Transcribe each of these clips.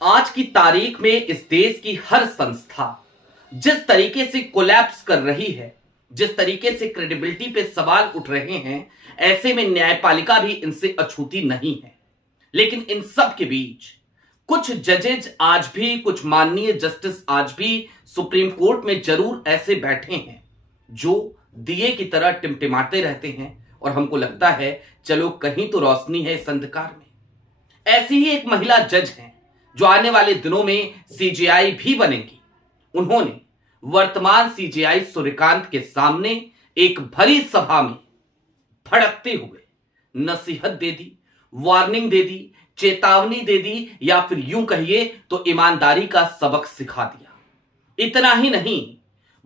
आज की तारीख में इस देश की हर संस्था जिस तरीके से कोलैप्स कर रही है, जिस तरीके से क्रेडिबिलिटी पे सवाल उठ रहे हैं, ऐसे में न्यायपालिका भी इनसे अछूती नहीं है। लेकिन इन सब के बीच कुछ जजेज आज भी, कुछ माननीय जस्टिस आज भी सुप्रीम कोर्ट में जरूर ऐसे बैठे हैं जो दिए की तरह टिमटिमाते रहते हैं और हमको लगता है चलो कहीं तो रोशनी है इस अंधकार में। ऐसी ही एक महिला जज हैं जो आने वाले दिनों में सीजेआई भी बनेगी। उन्होंने वर्तमान सीजेआई सूर्यकांत के सामने एक भरी सभा में भड़कते हुए नसीहत दे दी, वार्निंग दे दी, चेतावनी दे दी, या फिर यूं कहिए तो ईमानदारी का सबक सिखा दिया। इतना ही नहीं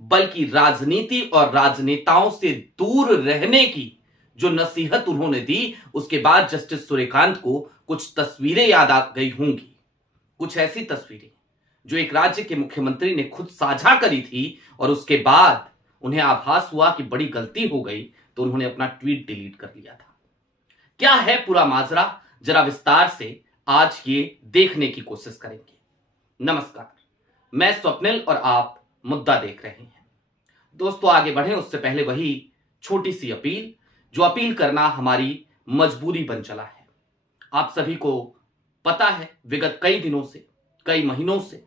बल्कि राजनीति और राजनेताओं से दूर रहने की जो नसीहत उन्होंने दी, उसके बाद जस्टिस सूर्यकांत को कुछ तस्वीरें याद आ गई होंगी। कुछ ऐसी तस्वीरें जो एक राज्य के मुख्यमंत्री ने खुद साझा करी थी और उसके बाद उन्हें आभास हुआ कि बड़ी गलती हो गई तो उन्होंने अपना ट्वीट डिलीट कर लिया था। क्या है पूरा माजरा, जरा विस्तार से आज ये देखने की कोशिश करेंगे। नमस्कार, मैं स्वप्निल और आप मुद्दा देख रहे हैं। दोस्तों, आगे बढ़ें उससे पहले वही छोटी सी अपील, जो अपील करना हमारी मजबूरी बन चला है। आप सभी को पता है विगत कई दिनों से, कई महीनों से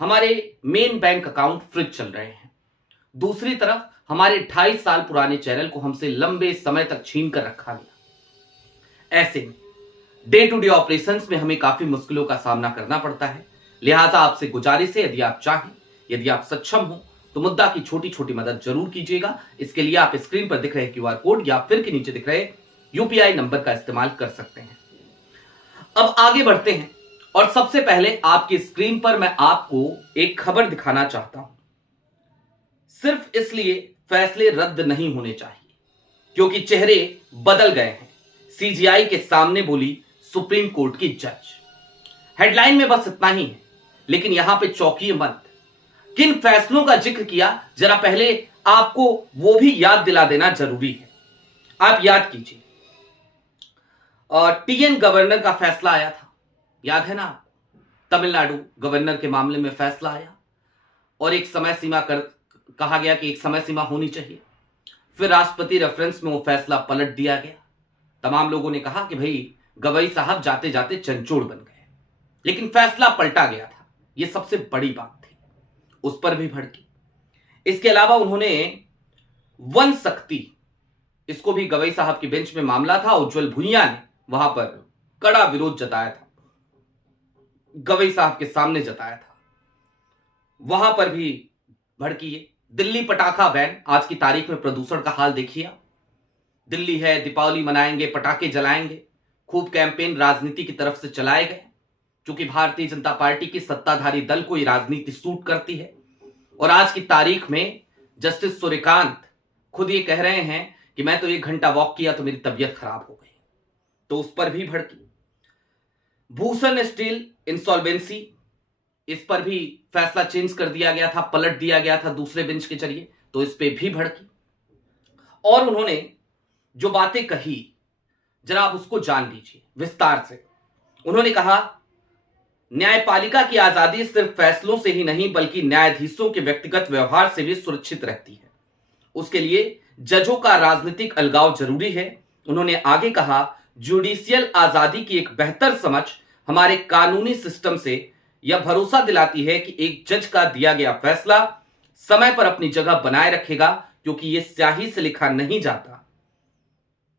हमारे मेन बैंक अकाउंट फ्रीज चल रहे हैं। दूसरी तरफ हमारे 2.5 साल पुराने चैनल को हमसे लंबे समय तक छीन कर रखा गया। ऐसे में डे टू डे ऑपरेशंस में हमें काफी मुश्किलों का सामना करना पड़ता है। लिहाजा आपसे गुजारिश है, यदि आप चाहें, यदि आप सक्षम हो तो मुद्दा की छोटी छोटी मदद जरूर कीजिएगा। इसके लिए आप स्क्रीन पर दिख रहे क्यूआर कोड या फिर के नीचे दिख रहे यूपीआई नंबर का इस्तेमाल कर सकते हैं। अब आगे बढ़ते हैं और सबसे पहले आपकी स्क्रीन पर मैं आपको एक खबर दिखाना चाहता हूं। सिर्फ इसलिए फैसले रद्द नहीं होने चाहिए क्योंकि चेहरे बदल गए हैं, सीजीआई के सामने बोली सुप्रीम कोर्ट की जज। हेडलाइन में बस इतना ही है, लेकिन यहां पे चौंकिए मत। किन फैसलों का जिक्र किया, जरा पहले आपको वो भी याद दिला देना जरूरी है। आप याद कीजिए, टीएन गवर्नर का फैसला आया था, याद है ना? तमिलनाडु गवर्नर के मामले में फैसला आया और एक समय सीमा कहा गया कि एक समय सीमा होनी चाहिए। फिर राष्ट्रपति रेफरेंस में वो फैसला पलट दिया गया। तमाम लोगों ने कहा कि भाई गवई साहब जाते जाते चंचूड़ बन गए, लेकिन फैसला पलटा गया था। ये सबसे बड़ी बात थी, उस पर भी भड़की। इसके अलावा उन्होंने वन शक्ति, इसको भी गवई साहब की बेंच में मामला था, उज्जवल भुइयां ने वहां पर कड़ा विरोध जताया था, गवई साहब के सामने जताया था, वहां पर भी भड़की है। दिल्ली पटाखा बैन, आज की तारीख में प्रदूषण का हाल देखिए। दिल्ली है, दीपावली मनाएंगे, पटाखे जलाएंगे, खूब कैंपेन राजनीति की तरफ से चलाए गए। क्योंकि भारतीय जनता पार्टी की सत्ताधारी दल को ये राजनीति सूट करती है। और आज की तारीख में जस्टिस सूर्यकांत खुद ये कह रहे हैं कि मैं तो 1 घंटा वॉक किया तो मेरी तबीयत खराब हो गई, तो उस पर भी भड़की। भूषण स्टील इंसॉल्वेंसी, इस पर भी फैसला चेंज कर दिया गया था, पलट दिया गया था दूसरे बेंच के जरिए, तो इस पे भी भड़की। और उन्होंने जो बातें कही जरा आप उसको जान लीजिए विस्तार से। उन्होंने कहा न्यायपालिका की आजादी सिर्फ फैसलों से ही नहीं बल्कि न्यायाधीशों के व्यक्तिगत व्यवहार से भी सुरक्षित रहती है। उसके लिए जजों का राजनीतिक अलगाव जरूरी है। उन्होंने आगे कहा जुडिशियल आजादी की एक बेहतर समझ हमारे कानूनी सिस्टम से यह भरोसा दिलाती है कि एक जज का दिया गया फैसला समय पर अपनी जगह बनाए रखेगा, क्योंकि यह स्याही से लिखा नहीं जाता,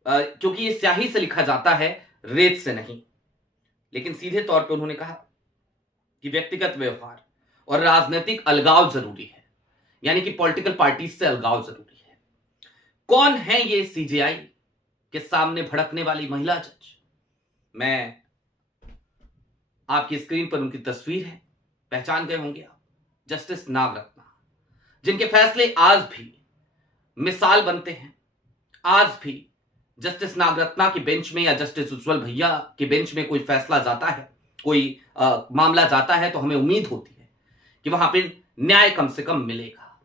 क्योंकि यह स्याही से लिखा जाता है, रेत से नहीं। लेकिन सीधे तौर पे उन्होंने कहा कि व्यक्तिगत व्यवहार और राजनीतिक अलगाव जरूरी है, यानी कि पॉलिटिकल पार्टीज से अलगाव जरूरी है। कौन है ये सीजेआई के सामने भड़कने वाली महिला जज? मैं आपकी स्क्रीन पर उनकी तस्वीर है, पहचान गए होंगे आप, जस्टिस नागरत्ना, जिनके फैसले आज भी मिसाल बनते हैं। आज भी जस्टिस नागरत्ना की बेंच में या जस्टिस उज्जवल भैया की बेंच में कोई फैसला जाता है, कोई मामला जाता है, तो हमें उम्मीद होती है कि वहां पे न्याय कम से कम मिलेगा।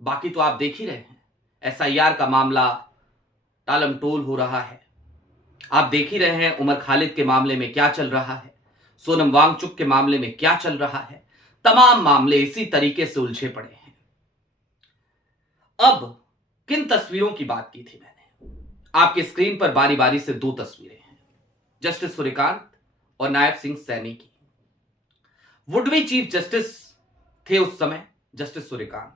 बाकी तो आप देख ही रहे हैं, एसआईआर का मामला टालमटोल हो रहा है। आप देख ही रहे हैं उमर खालिद के मामले में क्या चल रहा है। सोनम वांगचुक के मामले में क्या चल रहा है, तमाम मामले इसी तरीके से उलझे पड़े हैं। अब किन तस्वीरों की बात की थी मैंने, आपकी स्क्रीन पर बारी बारी से दो तस्वीरें हैं, जस्टिस सूर्यकांत और नायब सिंह सैनी की। वुडवी चीफ जस्टिस थे उस समय justice Suryakant,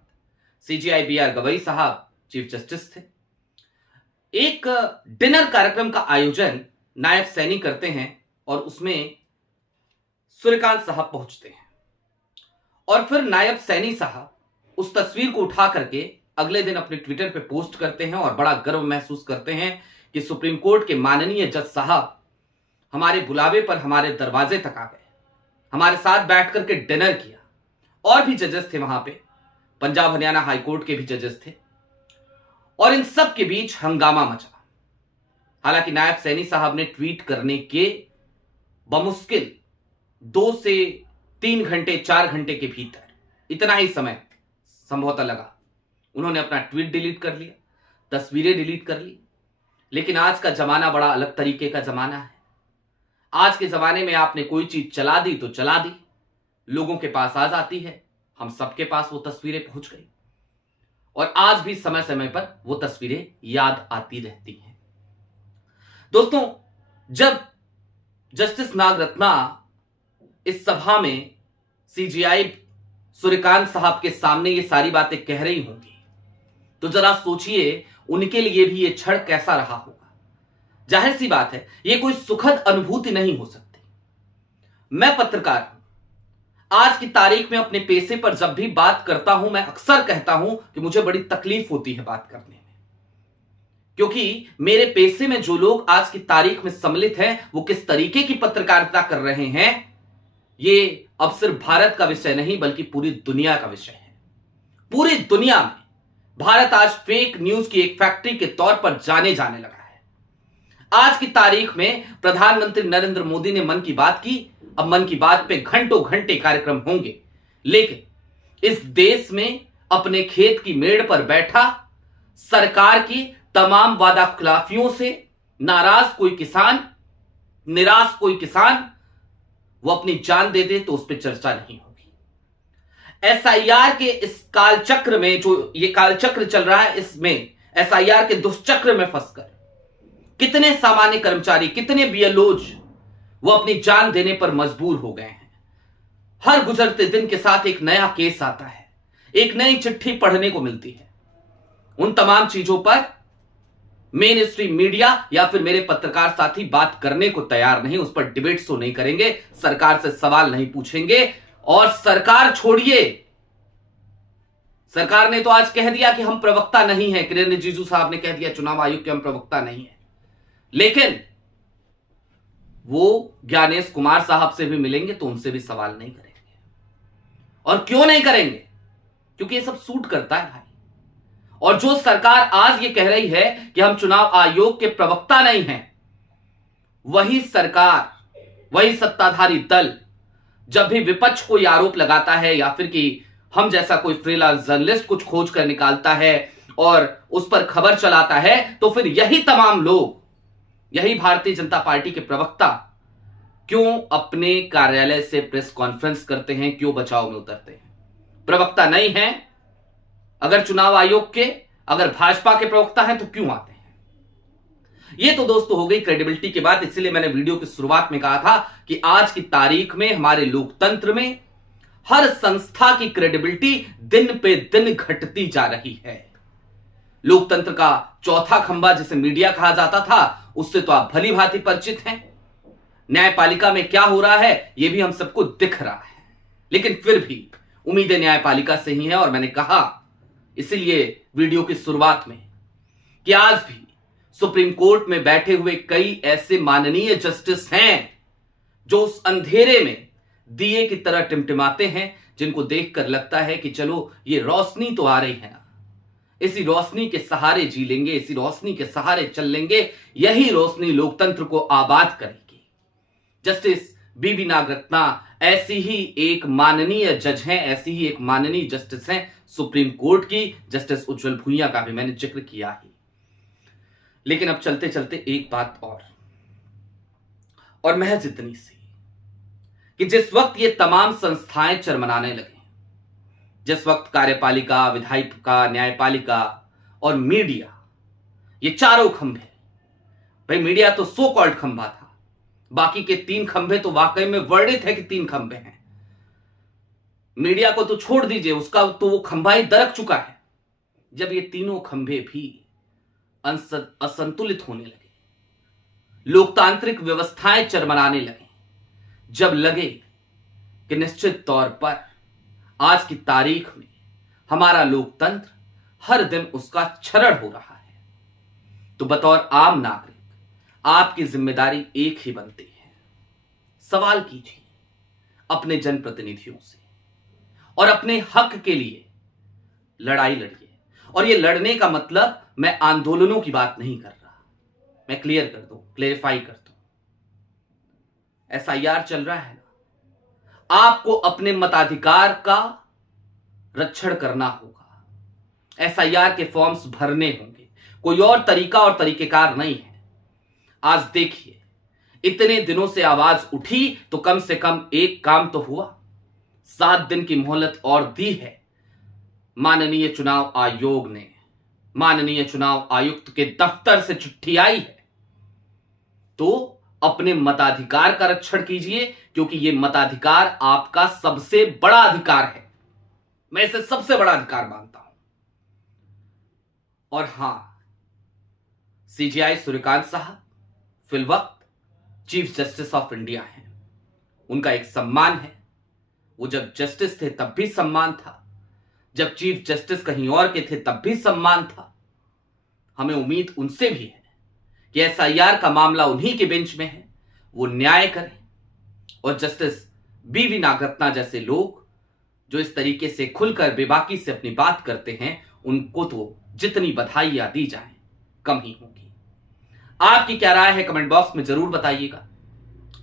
CJI BR Gavai साहब चीफ जस्टिस थे। एक डिनर कार्यक्रम का आयोजन नायब सैनी करते हैं और उसमें सूर्यकांत साहब पहुंचते हैं और फिर नायब सैनी साहब उस तस्वीर को उठा करके अगले दिन अपने ट्विटर पे पोस्ट करते हैं और बड़ा गर्व महसूस करते हैं कि सुप्रीम कोर्ट के माननीय जज साहब हमारे बुलावे पर हमारे दरवाजे तक आ गए, हमारे साथ बैठ करके डिनर किया। और भी जजेस थे वहां पे, पंजाब हरियाणा हाई कोर्ट के भी जजेस थे और इन सब के बीच हंगामा मचा। हालांकि नायब सैनी साहब ने ट्वीट करने के बमुश्किल 2 से 3 घंटे 4 घंटे के भीतर, इतना ही समय संभवतः लगा, उन्होंने अपना ट्वीट डिलीट कर लिया, तस्वीरें डिलीट कर ली। लेकिन आज का जमाना बड़ा अलग तरीके का जमाना है। आज के जमाने में आपने कोई चीज चला दी तो चला दी, लोगों के पास आ जाती है, हम सबके पास वो तस्वीरें पहुंच गई और आज भी समय समय पर वो तस्वीरें याद आती रहती हैं। दोस्तों, जब जस्टिस नागरत्ना इस सभा में सीजीआई सूर्यकांत साहब के सामने ये सारी बातें कह रही होंगी तो जरा सोचिए उनके लिए भी ये क्षण कैसा रहा होगा। जाहिर सी बात है, ये कोई सुखद अनुभूति नहीं हो सकती। मैं पत्रकार हूं, आज की तारीख में अपने पेशे पर जब भी बात करता हूं, मैं अक्सर कहता हूं कि मुझे बड़ी तकलीफ होती है बात करने में, क्योंकि मेरे पेशे में जो लोग आज की तारीख में सम्मिलित हैं वो किस तरीके की पत्रकारिता कर रहे हैं, ये अब सिर्फ भारत का विषय नहीं बल्कि पूरी दुनिया का विषय है। पूरी दुनिया में भारत आज फेक न्यूज की एक फैक्ट्री के तौर पर जाने लगा है। आज की तारीख में प्रधानमंत्री नरेंद्र मोदी ने मन की बात की, अब मन की बात पे घंटों घंटे कार्यक्रम होंगे, लेकिन इस देश में अपने खेत की मेड़ पर बैठा सरकार की तमाम वादा खिलाफियों से नाराज कोई किसान, निराश कोई किसान, वो अपनी जान दे दे तो उस पर चर्चा नहीं होगी। एसआईआर के इस कालचक्र में, जो ये कालचक्र चल रहा है, इसमें एसआईआर के दुष्चक्र में फंसकर कितने सामान्य कर्मचारी, कितने बीएलओज वो अपनी जान देने पर मजबूर हो गए हैं। हर गुजरते दिन के साथ एक नया केस आता है, एक नई चिट्ठी पढ़ने को मिलती है। उन तमाम चीजों पर मेन स्ट्रीम मीडिया या फिर मेरे पत्रकार साथी बात करने को तैयार नहीं, उस पर डिबेट्स तो नहीं करेंगे, सरकार से सवाल नहीं पूछेंगे। और सरकार छोड़िए, सरकार ने तो आज कह दिया कि हम प्रवक्ता नहीं है, किरेन रिजिजू साहब ने कह दिया चुनाव आयोग के हम प्रवक्ता नहीं है, लेकिन वो ज्ञानेश कुमार साहब से भी मिलेंगे तो उनसे भी सवाल नहीं करेंगे। और क्यों नहीं करेंगे? क्योंकि ये सब सूट करता है भाई। और जो सरकार आज ये कह रही है कि हम चुनाव आयोग के प्रवक्ता नहीं हैं, वही सरकार, वही सत्ताधारी दल जब भी विपक्ष कोई आरोप लगाता है या फिर कि हम जैसा कोई फ्रीलांस जर्नलिस्ट कुछ खोज कर निकालता है और उस पर खबर चलाता है, तो फिर यही तमाम लोग, यही भारतीय जनता पार्टी के प्रवक्ता क्यों अपने कार्यालय से प्रेस कॉन्फ्रेंस करते हैं, क्यों बचाव में उतरते हैं? प्रवक्ता नहीं है, अगर चुनाव आयोग के, अगर भाजपा के प्रवक्ता हैं तो क्यों आते हैं? ये तो दोस्तों हो गई क्रेडिबिलिटी की बात। इसलिए मैंने वीडियो की शुरुआत में कहा था कि आज की तारीख में हमारे लोकतंत्र में हर संस्था की क्रेडिबिलिटी दिन पे दिन घटती जा रही है। लोकतंत्र का चौथा खंबा जिसे मीडिया कहा जाता था, उससे तो आप भली भांति परिचित हैं। न्यायपालिका में क्या हो रहा है यह भी हम सबको दिख रहा है, लेकिन फिर भी उम्मीदें न्यायपालिका से ही है। और मैंने कहा इसीलिए वीडियो की शुरुआत में कि आज भी सुप्रीम कोर्ट में बैठे हुए कई ऐसे माननीय जस्टिस हैं जो उस अंधेरे में दिए की तरह टिमटिमाते हैं, जिनको देखकर लगता है कि चलो ये रोशनी तो आ रही है ना, इसी रोशनी के सहारे जी लेंगे, इसी रोशनी के सहारे चल लेंगे, यही रोशनी लोकतंत्र को आबाद करेगी। जस्टिस बीबी नागरत्ना ऐसी ही एक माननीय जज हैं, ऐसी ही एक माननीय जस्टिस हैं सुप्रीम कोर्ट की। जस्टिस उज्जवल भुइयां का भी मैंने जिक्र किया ही। लेकिन अब चलते चलते एक बात और महज इतनी सी, कि जिस वक्त ये तमाम संस्थाएं चरमराने लगे, जिस वक्त कार्यपालिका, विधायिका, न्यायपालिका और मीडिया, ये चारों खंभे, भाई मीडिया तो सो कॉल्ड खंभा था, बाकी के 3 खंभे तो वाकई में वर्णित है कि 3 खंभे हैं। मीडिया को तो छोड़ दीजिए, उसका तो वो खंभा ही दरक चुका है। जब ये तीनों खंभे भी असंतुलित होने लगे, लोकतांत्रिक व्यवस्थाएं चरमराने लगे, जब लगे कि निश्चित तौर पर आज की तारीख में हमारा लोकतंत्र हर दिन उसका क्षरण हो रहा है, तो बतौर आम नागरिक आपकी जिम्मेदारी एक ही बनती है, सवाल कीजिए अपने जनप्रतिनिधियों से और अपने हक के लिए लड़ाई लड़िए। और ये लड़ने का मतलब मैं आंदोलनों की बात नहीं कर रहा, मैं क्लियर कर दूं, क्लेरिफाई कर दूं। एसआईआर चल रहा है ना, आपको अपने मताधिकार का रक्षण करना होगा। एसआईआर के फॉर्म्स भरने होंगे, कोई और तरीका और तरीकेकार नहीं है। आज देखिए, इतने दिनों से आवाज उठी तो कम से कम एक काम तो हुआ। 7 दिन की मोहलत और दी है माननीय चुनाव आयोग ने, माननीय चुनाव आयुक्त के दफ्तर से चिट्ठी आई है, तो अपने मताधिकार का रक्षण कीजिए, क्योंकि यह मताधिकार आपका सबसे बड़ा अधिकार है। मैं इसे सबसे बड़ा अधिकार मानता हूं। और हां, सीजेआई सूर्यकांत साहब फिलवक्त चीफ जस्टिस ऑफ इंडिया हैं, उनका एक सम्मान है। वो जब जस्टिस थे तब भी सम्मान था, जब चीफ जस्टिस कहीं और के थे तब भी सम्मान था। हमें उम्मीद उनसे भी है कि एसआईआर का मामला उन्हीं के बेंच में है, वो न्याय करें। और जस्टिस बीवी नागरत्ना जैसे लोग जो इस तरीके से खुलकर बेबाकी से अपनी बात करते हैं, उनको तो जितनी बधाइयां दी जाएं कम ही होगी। आपकी क्या राय है कमेंट बॉक्स में जरूर बताइएगा।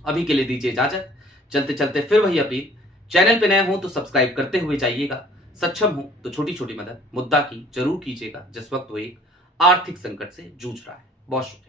अभी के लिए दीजिए इजाजत। चलते चलते फिर वही अपील, चैनल पे नए हो तो सब्सक्राइब करते हुए जाइएगा, सक्षम हो तो छोटी छोटी मदद मुद्दा की जरूर कीजिएगा, जिस वक्त वो एक आर्थिक संकट से जूझ रहा है। बहुत शुक्रिया।